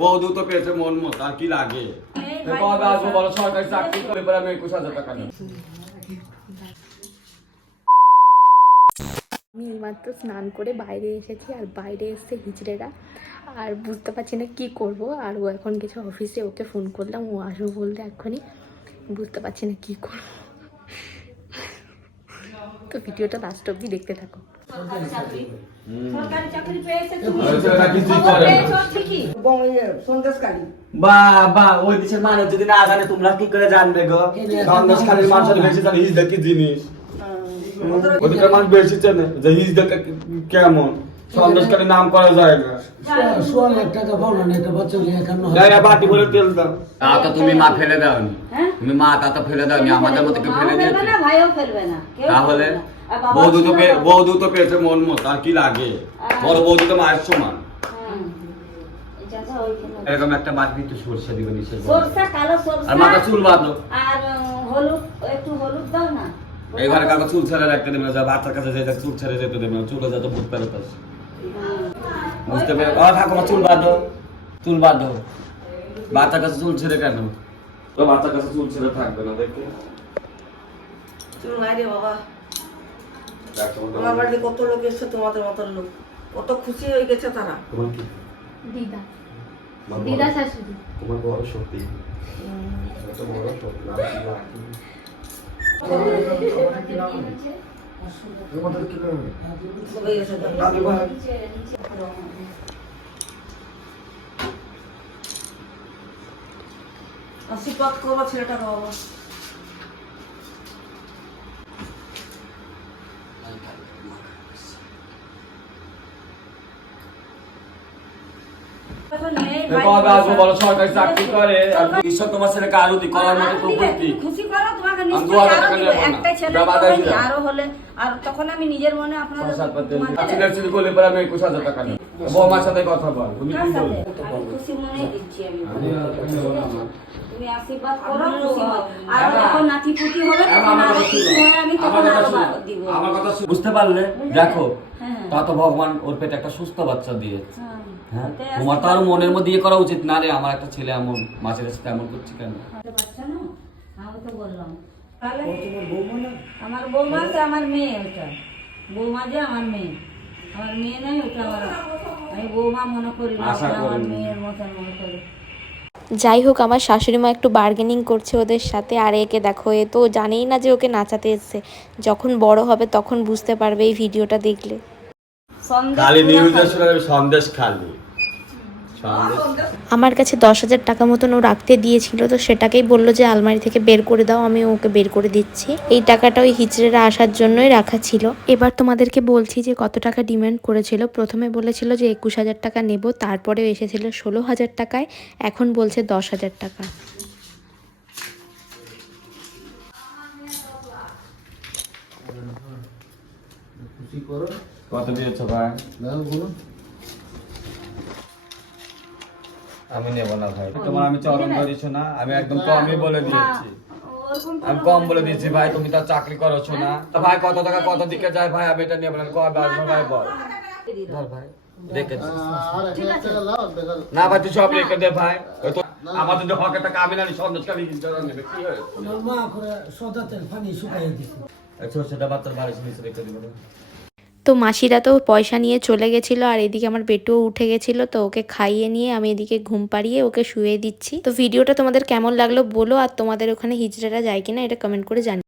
বৌদু তো পেয়েছে মন মতো আর কি লাগে? কবে আসব বলো সরকারি চাকরি করে পরে আমি একুশ হাজার টাকা নেব আমি এইমাত্র স্নান করে বাইরে এসেছি আর বাইরে এসছে হিজড়েরা। আর বুঝতে পারছি না কি করব। আর ও এখন গেছে অফিসে ওকে ফোন করলাম ও আসব বললে এখনই বুঝতে পারছি না কি করব। তো ভিডিওটা লাস্ট অবধি দেখতে থাকো। ওই দেশের মানুষ যদি না জানে তোমরা কি করে জানবে গো? সন্দেশ খালির মানুষের বেশি জানে। হিজদা কি জিনিস ওদিকের মানুষ বেশি জানে যে হিজদা কেমন? সন্দেশ খালি নাম করা যায় না সোয়া লাখ টাকা পাওনা না একটা বাচ্চা একান্ন বাটি বলে তেল দাও তা তো তুমি মা ফেলে দাওনি? তুমি মা তা তো ফেলে দাওনি আমাদের মতো কি ফেলে দিয়েছে না ভাইও ফেলবে না তাহলে ফেলবে না। আর বাবা বৌদু তো ছিল পে- না। বৌদু তো পেয়েছে মন মতো আর কি লাগে বড় বৌদু তো মায়ের সমান হুম। এটা তো ওইখানে। এরকম একটা বাদ একটু সরষে দিবে নিচের বড়। কালো সরষা আর মাথা চুল বাঁধো আর হলুদ একটু হলুদ দাও না এই ঘরে কাউকে চুল ছেড়ে রাখতে দেবে না যা বাচ্চার কাছে যে চুল ছেড়ে যেতে দেবে না চুলে যাতে ভূত পেরে বুঝতে পেরে ও ঠাকুমা চুল বাঁধো। চুল বাঁধো। বাচ্চার কাছে চুল ছেড়ে কেন? তো বাচ্চার কাছে চুল ছেড়ে থাকবে না দেখে তুমি মাইরে বাবা। আমার বাড়িতে কত লোক এসছে তোমাদের মতন লোক। কত খুশি হয়ে গেছে তারা। তোমার কি? দিদা। দিদা শাশুড়ি। তোমার বড় শক্তি এত বড় শক্তি আশীর্বাদ করব ছেলেটা বাবা এখন নেই, এ ভাই কবে আসব বলো সরকারি চাকরি করে ঈশ্বর তোমার ছেলেকে আরও দি করার মতো প্রবৃত্তি খুশি করো তোমাকে নিশ্চয়ই দু হাজার আরও টাকা দিবে। নেব না। একটা ছেলে যা তো বাদাই হয়নি, দিলাম। আরও হলে আর তখন আমি নিজের মনে আপনাদের সাত পাঁচ দিন। তোমাদের- আজকে ছিল করলে পরে আমি একুশ হাজার টাকা নেব বৌমার সাথে কথা বল তুমি কি সাথে? খুশি মনেই দিচ্ছি আমি আমি তুমি বলো না। তুমি আশীর্বাদ করো খুশি হও। আর যখন নাতি পুতি হবে তখন আরও খুশি হয়ে আমি তখন আরও দিব আমার কথা বুঝতে পারলে দেখো হ্যাঁ। তা তো ভগবান ওর পেটে একটা সুস্থ বাচ্চা দিয়েছে হ্যাঁ। তোমার তো আর মনের মধ্যে ইয়ে করা উচিত। না রে আমার একটা ছেলে এমন মাছের সাথে এমন করছি কেন? আমি তো বললাম। তাহলে আমার বৌমা আমার মেয়ে ওটা। বৌমা যে আমার মেয়ে। আমার মেয়ে নেই ওটা আমার আমি বৌমা মনে করি আমার মেয়ের মতন মনে করি। যাই হোক আমার শাশুড়ি মা একটু বার্গেনিং করছে ওদের সাথে। আর একে দেখো এ তো জানেই না যে ওকে নাচাতে এসছে। যখন বড় হবে তখন বুঝতে পারবে এই ভিডিওটা দেখলে। খালি নিউজে। সন্দেশ খালি। আমার কাছে দশ হাজার টাকা মতন ও রাখতে দিয়েছিল তো সেটাকেই বলল যে আলমারি থেকে বের করে দাও আমি ওকে বের করে দিচ্ছি। এই টাকাটা ওই হিচড়েরা আসার জন্যই রাখা ছিল। এবার তোমাদেরকে বলছি যে কত টাকা ডিমান্ড করেছিল। প্রথমে বলেছিল যে একুশ হাজার টাকা নেব তারপরে এসেছিল ষোলো হাজার টাকায় এখন বলছে দশ হাজার টাকা। করো। কত দিয়েছ ভাই? আমি নেব না ভাই তোমার আমি চরম ধরেছো না আমি একদম কমই বলে দিয়েছি। আমি কম বলে দিয়েছি ভাই তুমি তো চাকরি করছ না। তো ভাই কত টাকা কত দিকে যায় ভাই? আমি এটা নেব না কবে আসব ভাই বল। ধর ভাই রেখে না ভাই তুই সব রেখে দে ভাই। তো আমাদের হকের টাকা আমি না সন্দেশ খাবি কিন্তু নেবে কি হয়েছে? মা করে পানি শুকাই দিছি। আচ্ছা সেটা বাচ্চার বাড়ি নিচে রেখে দিবো না। তো মাসিরা তো পয়সা নিয়ে চলে গেছিল আর এদিকে আমার পেটুও উঠে গেছিল, তো ওকে খাইয়ে নিয়ে আমি এদিকে ঘুম পাড়িয়ে ওকে শুয়ে দিচ্ছি। তো ভিডিওটা তোমাদের কেমন লাগল বলো, আর তোমাদের ওখানে হিজড়ারা যায় কিনা এটা কমেন্ট করে জানি